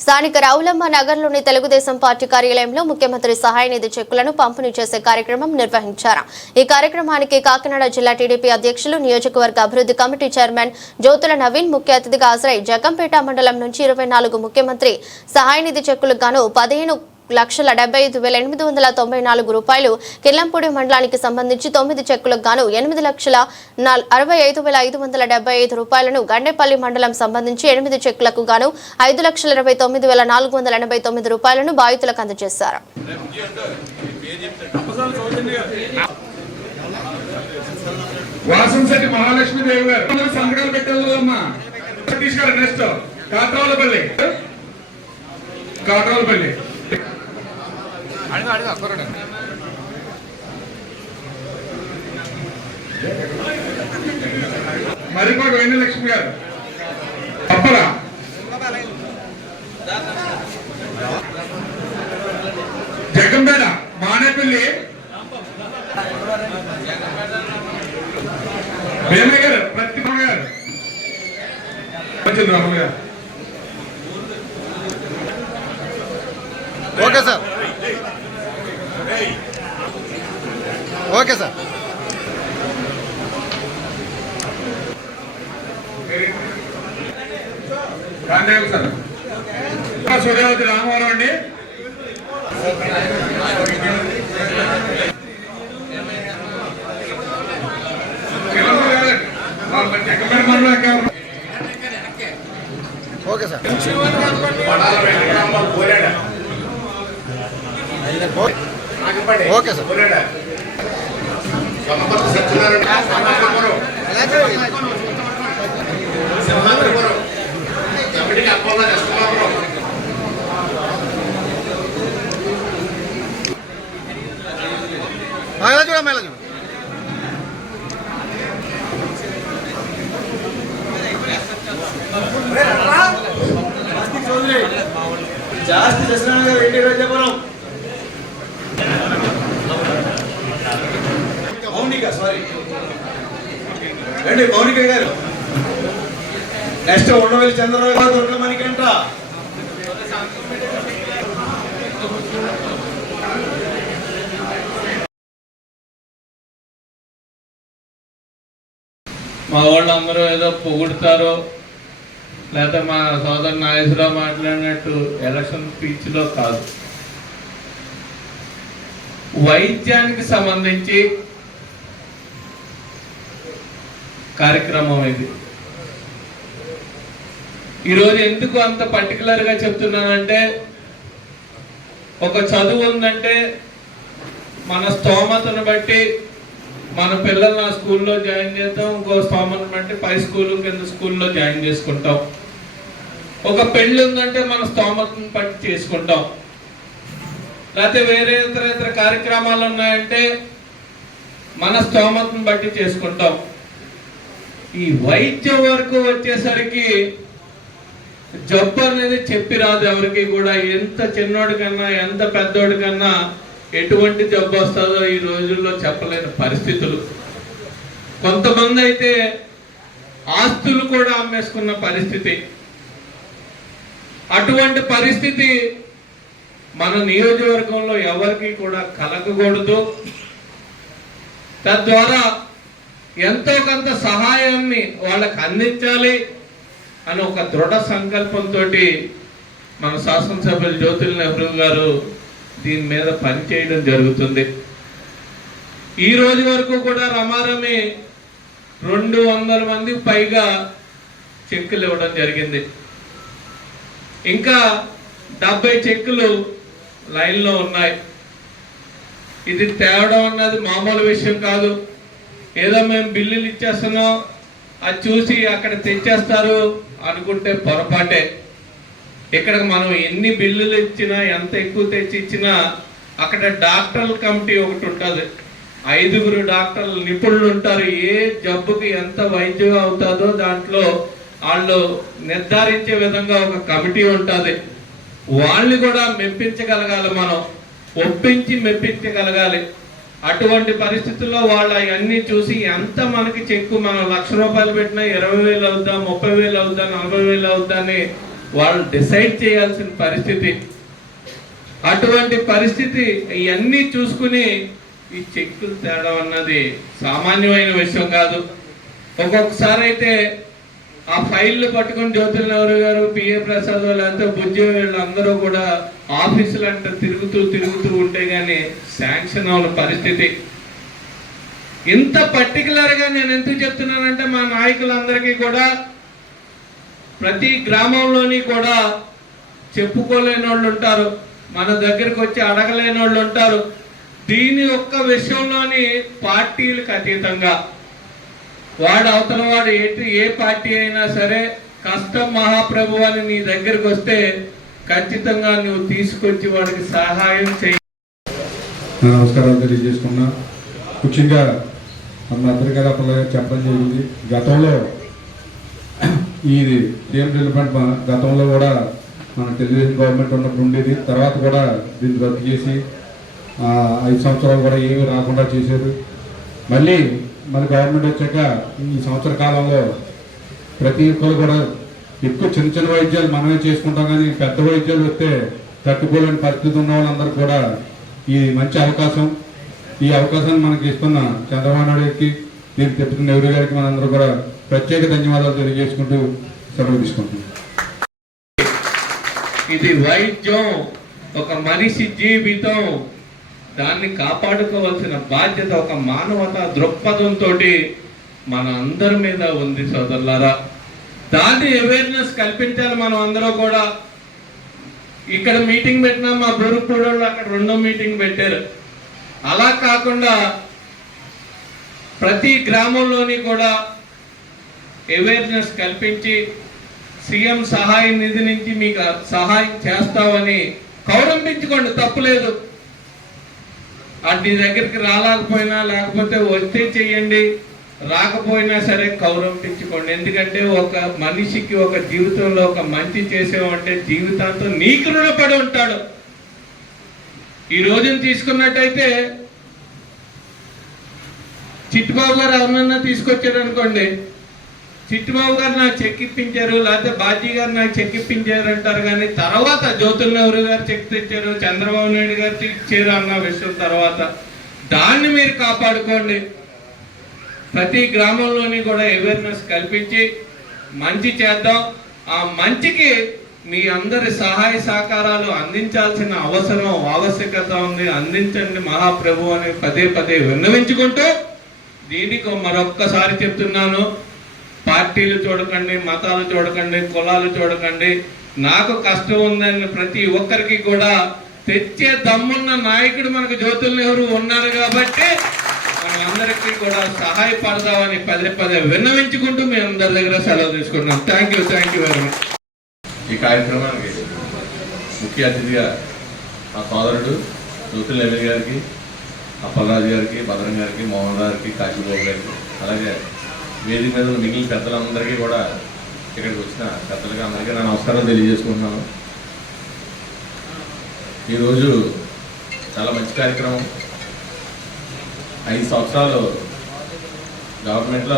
స్థానిక రావులమ్మ నగర్లోని తెలుగుదేశం పార్టీ కార్యాలయంలో ముఖ్యమంత్రి సహాయ నిధి చెక్కులను పంపిణీ చేసే కార్యక్రమం నిర్వహించారు. ఈ కార్యక్రమానికి కాకినాడ జిల్లా టీడీపీ అధ్యక్షులు నియోజకవర్గ అభివృద్ధి కమిటీ చైర్మన్ జ్యోతుల నవీన్ ముఖ్య అతిథిగా హాజరై జగంపేట మండలం నుంచి ఇరవై నాలుగు ముఖ్యమంత్రి సహాయ నిధి చెక్కులకు గాను పదిహేను లక్షల డెబ్బై ఐదు వేల ఎనిమిది వందల తొంభై నాలుగు రూపాయలు. కిల్లంపూడి మండలానికి సంబంధించి తొమ్మిది చెక్కులకు గాను ఎనిమిది లక్షల అరవై ఐదు వేల ఐదు వందల డెబ్బై ఐదు రూపాయలను గండేపల్లి మండలం సంబంధించి ఎనిమిది చెక్కులకు గాను ఐదు లక్షల ఇరవై తొమ్మిది వేల నాలుగు వందల ఎనభై తొమ్మిది రూపాయలను బాధితులకు అందజేశారు. వాసంశెట్టి మహాలక్ష్మి దేవి గారు. సంతకాలు సతీష్ గారు నెక్స్ట్ కాట్రావులపల్లి. కాట్రావులపల్లి. మరిపాక వెన్నలక్ష్మి గారు. పప్పల జగంపేట మానేపల్లి వేమయ్య గారు ప్రతిభ గారు వచ్చింది రాములు గారు okay sir okay sir Kamdev sir. Suryavathi Ramavaram అండి కిలోమీటర్ కాదండి. వాళ్ళ జగ్గంపేట మండలం ఎక్కారు. Okay sir okay next Undavalli Chandrarao గారు దుర్గమణికంట మా వాళ్ళందరూ ఏదో పొగుడుతారో లేకపోతే మా సోదరు నాగేశ్వరరావు మాట్లాడినట్టు ఎలక్షన్ స్పీచ్లో కాదు. వైద్యానికి సంబంధించి కార్యక్రమం ఇది. ఈరోజు ఎందుకు అంత పర్టికులర్గా చెప్తున్నానంటే ఒక చదువు ఉందంటే మన స్తోమతను బట్టి మన పిల్లల్ని ఆ స్కూల్లో జాయిన్ చేద్దాం ఇంకో స్తోమతను బట్టి పై స్కూల్ కింద స్కూల్లో జాయిన్ చేసుకుంటాం. ఒక పెళ్ళి ఉందంటే మన స్తోమతను బట్టి చేసుకుంటాం. లేకపోతే వేరే ఇతర ఇతర కార్యక్రమాలు ఉన్నాయంటే మన స్తోమతను బట్టి చేసుకుంటాం. ఈ వైద్యం వరకు వచ్చేసరికి జబ్బు అనేది చెప్పి రాదు ఎవరికి కూడా. ఎంత చిన్నోడి కన్నా ఎంత పెద్దోడి కన్నా ఎటువంటి జబ్బు వస్తుందో ఈ రోజుల్లో చెప్పలేని పరిస్థితులు. కొంతమంది అయితే ఆస్తులు కూడా అమ్మేసుకున్న పరిస్థితి. అటువంటి పరిస్థితి మన నియోజకవర్గంలో ఎవరికి కూడా కలగకూడదు. తద్వారా ఎంతో కొంత సహాయాన్ని వాళ్ళకి అందించాలి. అని ఒక దృఢ సంకల్పంతో మన శాసనసభ్యులు జ్యోతుల్ నెహ్రూ గారు దీని మీద పనిచేయడం జరుగుతుంది. ఈ రోజు వరకు కూడా రమారమి రెండు వందల మందికి పైగా చెక్కులు ఇవ్వడం జరిగింది. ఇంకా డెబ్బై చెక్కులు లైన్లో ఉన్నాయి. ఇది తేవడం అన్నది మామూలు విషయం కాదు. ఏదో మేము బిల్లులు ఇచ్చేస్తున్నాం అది చూసి అక్కడ తెచ్చేస్తారు అనుకుంటే పొరపాటే. ఇక్కడ మనం ఎన్ని బిల్లులు ఇచ్చినా ఎంత ఎక్కువ తెచ్చి ఇచ్చినా అక్కడ డాక్టర్ల కమిటీ ఒకటి ఉంటుంది. ఐదుగురు డాక్టర్లు నిపుణులు ఉంటారు. ఏ జబ్బుకి ఎంత వైద్యం అవుతుందో దాంట్లో వాళ్ళు నిర్ధారించే విధంగా ఒక కమిటీ ఉంటుంది. వాళ్ళని కూడా మెప్పించగలగాలి మనం. ఒప్పించి మెప్పించగలగాలి. అటువంటి పరిస్థితుల్లో వాళ్ళు అవన్నీ చూసి ఎంత మనకి చెక్కు మనం లక్ష రూపాయలు పెట్టినా ఇరవై వేలు అవుద్దా ముప్పై వేలు అవుద్దా నలభై వేలు అవుద్దా అని వాళ్ళు డిసైడ్ చేయాల్సిన పరిస్థితి. అటువంటి పరిస్థితి ఇవన్నీ చూసుకుని ఈ చెక్కులు తేడం అన్నది సామాన్యమైన విషయం కాదు. ఒక్కొక్కసారి అయితే ఆ ఫైళ్ళు పట్టుకుని జ్యోతుల నెవరు గారు పిఏ ప్రసాద్ లేకపోతే బుజ్జి వీళ్ళందరూ కూడా ఆఫీసులు అంటే తిరుగుతూ తిరుగుతూ ఉంటే గానీ శాంక్షన్ అవ్వని పరిస్థితి. ఇంత పర్టికులర్గా నేను ఎందుకు చెప్తున్నానంటే మా నాయకులందరికీ కూడా ప్రతి గ్రామంలోని కూడా చెప్పుకోలేని వాళ్ళు ఉంటారు. మన దగ్గరకు వచ్చి అడగలేని వాళ్ళు ఉంటారు. దీని ఒక్క విషయంలోని పార్టీలకు అతీతంగా వాడు అవతల వాడు ఎటు ఏ పార్టీ అయినా సరే కష్టం మహాప్రభు అని నీ దగ్గరకు వస్తే ఖచ్చితంగా నువ్వు తీసుకొచ్చి వాడికి సహాయం చేయ. నా నమస్కారాలు తెలియజేసుకున్నా. ముఖ్యంగా మన అందరి చెప్పడం జరిగింది. గతంలో ఇది ఏం డెవలప్మెంట్ గతంలో కూడా మన తెలుగుదేశం గవర్నమెంట్ ఉన్నప్పుడు ఉండేది. తర్వాత కూడా దీన్ని రద్దు చేసి ఐదు సంవత్సరాలు కూడా ఏమీ రాకుండా చేశారు. మళ్ళీ మన గవర్నమెంట్ వచ్చాక ఈ సంవత్సర కాలంలో ప్రతి ఒక్కరు కూడా ఎక్కువ చిన్న చిన్న వైద్యాలు మనమే చేసుకుంటాం కానీ పెద్ద వైద్యాలు వస్తే తట్టుకోలేని పరిస్థితి ఉన్న వాళ్ళందరూ కూడా ఇది మంచి అవకాశం ఈ అవకాశాన్ని మనకి ఇస్తున్న చంద్రబాబు నాయుడు గారికి దీనికి తెప్పిన నెహ్రూ గారికి మనందరూ కూడా ప్రత్యేక ధన్యవాదాలు తెలియజేసుకుంటూ సెలవు తీసుకుంటున్నాం. ఇది వైద్యం ఒక మనిషి జీవితం. దాన్ని కాపాడుకోవాల్సిన బాధ్యత ఒక మానవత దృక్పథంతో మన అందరి మీద ఉంది సోదరులారా. దాన్ని అవేర్నెస్ కల్పించాలి మనం అందరూ కూడా. ఇక్కడ మీటింగ్ పెట్టినా మా బొరుకుడు వాళ్ళు అక్కడ రెండో మీటింగ్ పెట్టారు. అలా కాకుండా ప్రతి గ్రామంలోని కూడా అవేర్నెస్ కల్పించి సీఎం సహాయ నిధి నుంచి మీకు సహాయం చేస్తామని కౌరంపించుకోండి తప్పులేదు. నీ దగ్గరికి రాలేకపోయినా లేకపోతే వస్తే చెయ్యండి. రాకపోయినా సరే కౌరవించుకోండి ఎందుకంటే ఒక మనిషికి ఒక జీవితంలో ఒక మంచి చేసేవంటే జీవితాంతం నీకు రుణపడి ఉంటాడు. ఈ రోజును తీసుకున్నట్టయితే చిట్టుబాబు గారు ఎవరన్నా తీసుకొచ్చారు అనుకోండి చిట్టుబాబు గారు నాకు చెక్ ఇప్పించారు లేకపోతే బాజీ గారు నాకు చెక్ ఇప్పించారు అంటారు కానీ తర్వాత జ్యోతుల నెహ్రూ గారు చెక్ తెచ్చారు చంద్రబాబు నాయుడు గారు ఇచ్చారు అన్న విషయం తర్వాత. దాన్ని మీరు కాపాడుకోండి. ప్రతి గ్రామంలోని కూడా అవేర్నెస్ కల్పించి మంచి చేద్దాం. ఆ మంచికి మీ అందరి సహాయ సహకారాలు అందించాల్సిన అవసరం ఆవశ్యకత ఉంది. అందించండి మహాప్రభు అని పదే పదే విన్నవించుకుంటూ దీనికి మరొక్కసారి చెప్తున్నాను. పార్టీలు చూడకండి మతాలు చూడకండి కులాలు చూడకండి. నాకు కష్టం ఉందని ప్రతి ఒక్కరికి కూడా తెచ్చే దమ్మున్న నాయకుడు మనకు జ్యోతుల నెహ్రూ ఉన్నారు కాబట్టి మనందరికీ కూడా సహాయపడదామని పదే పదే విన్నవించుకుంటూ మీ అందరి దగ్గర సెలవు తీసుకుంటున్నాం. Thank you thank you very much ఈ కార్యక్రమానికి ముఖ్య అతిథిగా మా సోదరుడు జ్యోతుల నెహ్రూ గారికి అప్పలరాజు గారికి భద్రం గారికి మోహన్ గారికి కాశీబాబు గారికి అలాగే వేదిక మీద ఉన్న మిగిలిన పెద్దలందరికీ కూడా ఇక్కడికి వచ్చిన పెద్దలకి అందరికీ నా నమస్కారం తెలియజేసుకుంటున్నాను. ఈరోజు చాలా మంచి కార్యక్రమం. ఐదు సంవత్సరాలు గవర్నమెంట్లో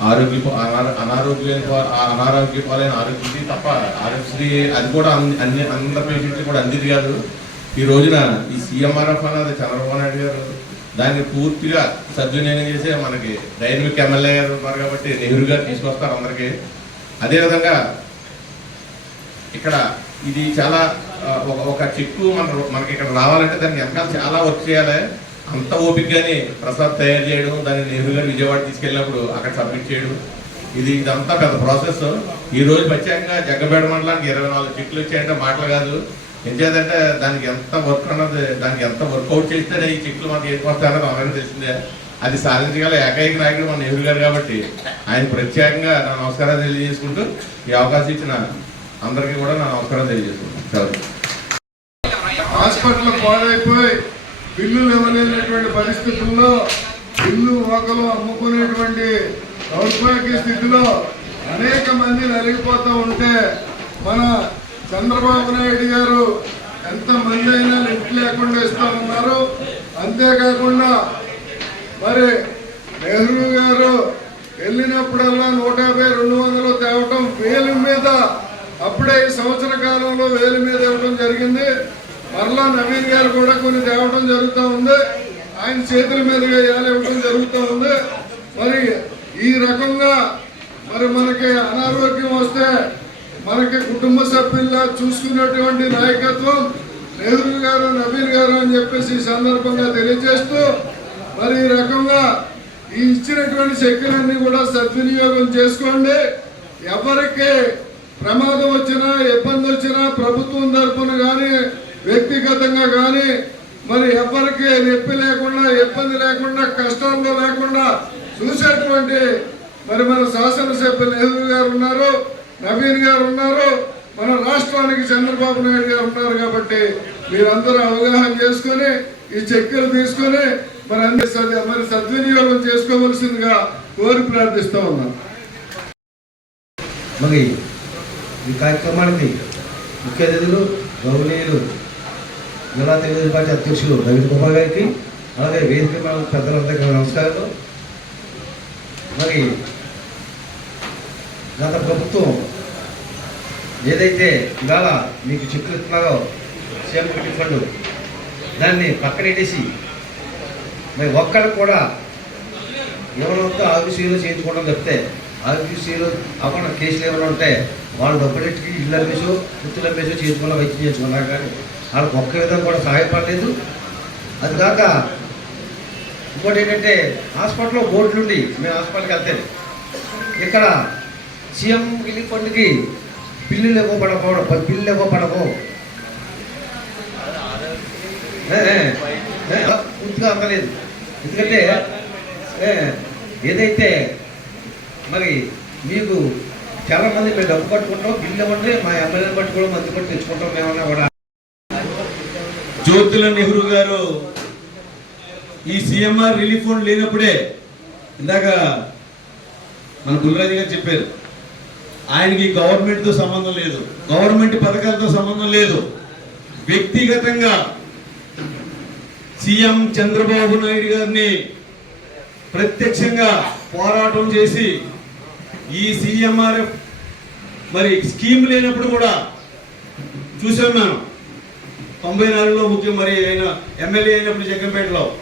ఆరోగ్య అనా- అనారోగ్య అనారోగ్య పాలైన ఆరోగ్యశ్రీ తప్ప ఆరోగ్యశ్రీ అది కూడా అన్ని అన్ని అందరి పేషెంట్లు కూడా అందిది కాదు. ఈ రోజున ఈ సీఎంఆర్ఎఫ్ అన్నది చంద్రబాబు నాయుడు గారు దాన్ని పూర్తిగా సద్వినియోగం చేసే మనకి డైనమిక్ ఎమ్మెల్యే గారు ఉన్నారు కాబట్టి నెహ్రూ గారు తీసుకొస్తారు అందరికీ. అదేవిధంగా ఇక్కడ ఇది చాలా ఒక ఒక చెట్టు మన మనకి ఇక్కడ రావాలంటే దానికి వెనకాల చాలా వర్క్ చేయాలి. అంత ఓపికగానే ప్రసాద్ తయారు చేయడం దాన్ని నెహ్రూ గారు విజయవాడ తీసుకెళ్ళినప్పుడు అక్కడ సబ్మిట్ చేయడం. ఇది ఇదంతా పెద్ద ప్రాసెస్. ఈ రోజు ప్రత్యేకంగా జగ్గబేడ మండలానికి ఇరవై నాలుగు చెట్లు వచ్చాయంటే మాటలు కాదు. ఏం దానికి ఎంత వర్క్ అన్నది దానికి ఎంత వర్కౌట్ చేస్తే ఈ చెట్లు మనకి ఏం వస్తాయన్నది అందరికీ తెలిసిందే. అది సాధించగల ఏకైక నాయకుడు మన నెహ్రూ గారు కాబట్టి ఆయన ప్రత్యేకంగా నా నమస్కారాలు తెలియజేసుకుంటూ ఈ అవకాశం ఇచ్చిన అందరికీ కూడా నా నమస్కారం తెలియజేసుకుంటాను సరే హాస్పిటల్ పాడైపోయి బిల్లులు ఇవ్వలేనటువంటి పరిస్థితుల్లో బిల్లు ఒకరు అమ్ముకునేటువంటి దౌర్భాగ్య స్థితిలో అనేక మంది నలిగిపోతూ ఉంటే మన చంద్రబాబు నాయుడు గారు ఎంత మంది అయినా లిఫ్ట్ లేకుండా ఇస్తా ఉన్నారు అంతేకాకుండా మరి నెహ్రూ గారు వెళ్ళినప్పుడల్లా నూట యాభై రెండు వందలు తేవటం వేలు మీద అప్పుడే ఈ సంవత్సర కాలంలో వేలు మీద ఇవ్వడం జరిగింది. మరలా నవీన్ గారు కూడా కొన్ని తేవడం జరుగుతూ ఉంది. ఆయన చేతుల మీదుగా ఇవాళ ఇవ్వడం జరుగుతూ ఉంది. మరి ఈ రకంగా మరి మనకి అనారోగ్యం వస్తే మనకి కుటుంబ సభ్యుల్లా చూసుకున్నటువంటి నాయకత్వం నెహ్రూ గారు నవీన్ గారు అని చెప్పేసి ఈ సందర్భంగా తెలియజేస్తూ మరి ఈ రకంగా ఈ ఇచ్చినటువంటి శక్తులన్నీ కూడా సద్వినియోగం చేసుకోండి. ఎవరికి ప్రమాదం వచ్చినా ఇబ్బంది వచ్చినా ప్రభుత్వం తరఫున కానీ వ్యక్తిగతంగా కానీ మరి ఎవరికి నొప్పి లేకుండా ఇబ్బంది లేకుండా కష్టంలో లేకుండా చూసేటువంటి మరి మన శాసనసభ్యులు నెహ్రూ గారు ఉన్నారు. నవీన్ గారు ఉన్నారు. మన రాష్ట్రానికి చంద్రబాబు నాయుడు గారు ఉన్నారు కాబట్టి మీరందరూ అవగాహన చేసుకొని ఈ చెక్కులు తీసుకొని మరి అన్ని మరి సద్వినియోగం చేసుకోవలసిందిగా కోరి ప్రార్థిస్తా ఉన్నాను మరి ఈ కార్యక్రమానికి ముఖ్య అతిథులు గౌరవనీయులు జిల్లా తెలుగుదేశం పార్టీ అధ్యక్షులు రవీంద్ర కుమార్ గారికి అలాగే వేదిక పెద్దలందరికీ నమస్కారాలు. మరి గత ప్రభుత్వం ఏదైతే ఇవాళ మీకు చెక్కులు ఇస్తున్నారో సీఎం రిలీఫ్ ఫండ్ దాన్ని పక్కనెట్టేసి మరి ఒక్కడ కూడా ఎవరంతా ఆర్బీసీలో చేయించుకోవడం తప్పితే ఆర్బీసీలో అక్కడ కేసులు ఏమైనా ఉంటే వాళ్ళు డబ్బులెట్టుకి ఇల్లు అమ్మేసో గుర్తులు అమ్మేసో చేసుకున్న వైద్యం చేసుకున్నారు కానీ వాళ్ళకి ఒక్క విధంగా కూడా సహాయపడలేదు అది కాక ఇంకోటి ఏంటంటే హాస్పిటల్లో బోర్డులుండి మేము హాస్పిటల్కి వెళ్తే ఇక్కడ సీఎం రిలీఫ్ ఫండ్కి బిల్లులు ఇవ్వబడకపోవడం బిల్లులు ఇవ్వబడవు పూర్తిగా అందలేదు ఎందుకంటే ఏ, ఏదైతే మరి మీకు చాలా మంది మేము డబ్బు పట్టుకుంటాం బిల్లు ఇవ్వండి మా ఎమ్మెల్యేని పట్టుకోవడం మంది కూడా తెచ్చుకుంటాం మేమన్నా కూడా. జ్యోతుల నెహ్రూ గారు ఈ సిఎంఆర్ రిలీఫ్ ఫండ్ లేనప్పుడే ఇందాక మన గుల్రాజు గారు చెప్పారు. ఆయనకి గవర్నమెంట్తో సంబంధం లేదు. గవర్నమెంట్ పథకాలతో సంబంధం లేదు. వ్యక్తిగతంగా సీఎం చంద్రబాబు నాయుడు గారిని ప్రత్యక్షంగా పోరాటం చేసి ఈ సీఎంఆర్ఎఫ్ మరి స్కీమ్ లేనప్పుడు కూడా చూసాం మేము తొంభై నాలుగులో ముఖ్యం మరి ఆయన ఎమ్మెల్యే అయినప్పుడు జగ్గంపేటలో.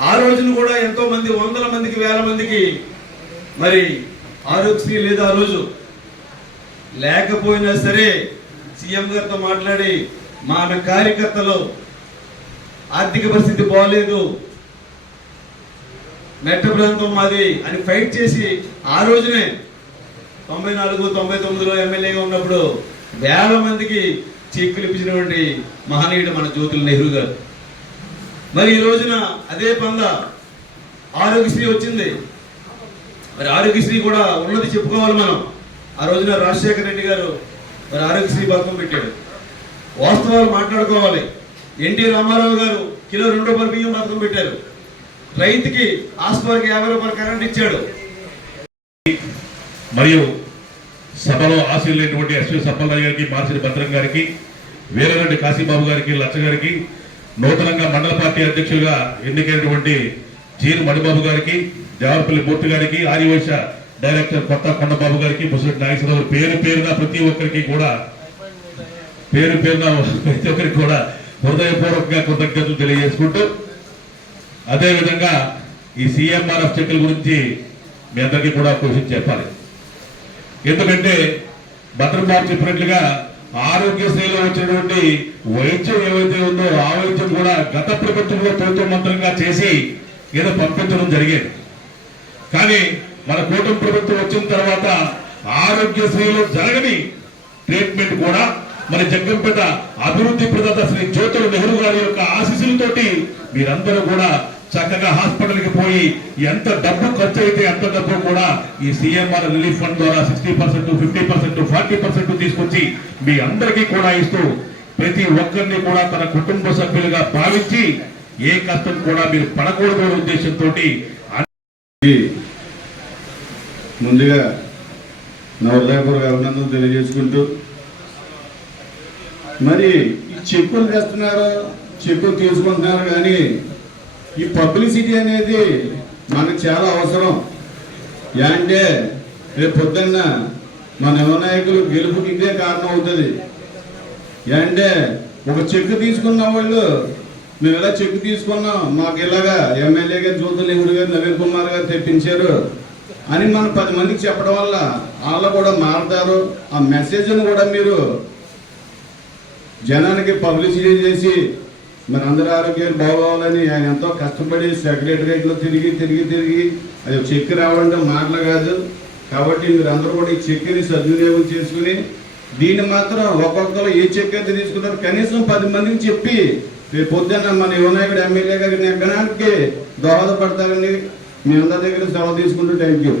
ఆ రోజున కూడా ఎంతో మంది వందల మందికి వేల మందికి మరి ఆరోగ్యశ్రీ లేదు ఆ రోజు. లేకపోయినా సరే సీఎం గారితో మాట్లాడి మా కార్యకర్తలు ఆర్థిక పరిస్థితి బాగలేదు మెట్ట ప్రాంతం మాది అని ఫైట్ చేసి ఆ రోజునే తొంభై నాలుగు తొంభై తొమ్మిదిలో ఎమ్మెల్యేగా ఉన్నప్పుడు వేల మందికి చెక్కులు ఇప్పించినటువంటి మహనీయుడు మన జ్యోతుల నెహ్రూ గారు. మరి ఈ రోజున అదే పంద ఆరోగ్యశ్రీ వచ్చింది. మరి ఆరోగ్యశ్రీ కూడా ఉన్నది చెప్పుకోవాలి మనం. ఆ రోజున రాజశేఖర రెడ్డి గారు మరి ఆరోగ్యశ్రీ పథకం పెట్టాడు. వాస్తవాలు మాట్లాడుకోవాలి. ఎన్టీ రామారావు గారు కిలో రెండు రూపాయల బియ్యం పథకం పెట్టారు. రైతుకి ఆస్పత్రికి యాభై రూపాయలు కరెంట్ ఇచ్చాడు. మరియు సభలో ఆశీర్లైనటువంటి ఎస్వి సప్పలరావు గారికి మార్చిడి భద్రం గారికి వీరారెడ్డి కాశీబాబు గారికి లచ్చ గారికి నూతనంగా మండల పార్టీ అధ్యక్షులుగా ఎన్నికైనటువంటి జీరు మణిబాబు గారికి జవహర్పల్లి మూర్తి గారికి ఆదివైశ్య డైరెక్టర్ కొత్త కొండబాబు గారికి ముసలి నాగేశ్వరరావు పేరు పేరున ప్రతి ఒక్కరికి కూడా పేరు పేరున ప్రతి ఒక్కరికి కూడా హృదయపూర్వకంగా కృతజ్ఞతలు తెలియజేసుకుంటూ అదేవిధంగా ఈ సీఎంఆర్ఎఫ్ చెక్కుల గురించి మీ అందరికీ కూడా క్వశ్చన్ చెప్పాలి. ఎందుకంటే భద్రబాబు చెప్పినట్లుగా ఆరోగ్యశ్రీలో వచ్చినటువంటి వైద్యం ఏవైతే ఉందో ఆ వైద్యం కూడా గత ప్రభుత్వంలో ప్రభుత్వ మంత్రంగా చేసి ఏదో పంపించడం జరిగేది. కానీ మన కూటమి ప్రభుత్వం వచ్చిన తర్వాత ఆరోగ్యశ్రీలో జరగని ట్రీట్మెంట్ కూడా మన జగ్గంపేట అభివృద్ధి ప్రదాత శ్రీ జ్యోతుల నెహ్రూ గారి యొక్క ఆశీస్సులతోటి మీరందరూ కూడా చక్కగా హాస్పిటల్కి పోయి ఎంత డబ్బు ఖర్చు అయితే అంత డబ్బు కూడా ఈ సిఎంఆర్ రిలీఫ్ ఫండ్ ద్వారా sixty percent fifty percent forty percent తీసుకొచ్చి మీ అందరికీ కూడా ఇస్తూ ప్రతి ఒక్కరిని కూడా తన కుటుంబ సభ్యులుగా భావించి ఏ కష్టం కూడా మీరు పడకూడదు ఉద్దేశంతో ముందుగా నా హృదయపూర్వక అభినందనలు తెలియజేసుకుంటూ మరి ఈ చెక్కులు తెస్తున్నారు చెక్కులు తీసుకుంటున్నారు కానీ ఈ పబ్లిసిటీ అనేది మనకు చాలా అవసరం. అంటే రేపు పొద్దున్న మన యువ నాయకులు గెలుపుకి ఇదే కారణం అవుతుంది. అంటే ఒక చెక్ తీసుకున్న వాళ్ళు మేము ఇలా చెక్ తీసుకున్నాం? మాకు ఇలాగా ఎమ్మెల్యే గారు జ్యోతులు నెహ్రూ గారు నవీన్ కుమార్ గారు తెప్పించారు? అని మనం పది మందికి చెప్పడం వల్ల వాళ్ళు కూడా మారుతారు. ఆ మెసేజ్ను కూడా మీరు జనానికి పబ్లిసిటీ చేసి మరి అందరి ఆరోగ్యాలు బాగోవాలని ఆయన ఎంతో కష్టపడి సెక్రటరియట్లో తిరిగి తిరిగి తిరిగి అది చెక్ రావాలంటే మాటలు కాదు. కాబట్టి మీరు అందరూ కూడా ఈ చెక్ని సద్వినియోగం చేసుకుని దీన్ని మాత్రం ఒక్కొక్కరు ఏ చెక్ అయితే తీసుకున్నారో కనీసం పది మందికి చెప్పి రేపు పొద్దున్న మన యువనాయకుడు ఎమ్మెల్యే గారి నెగ్గడానికి దోహదపడతారని మీ అందరి దగ్గర సెలవు తీసుకుంటూ థ్యాంక్ యూ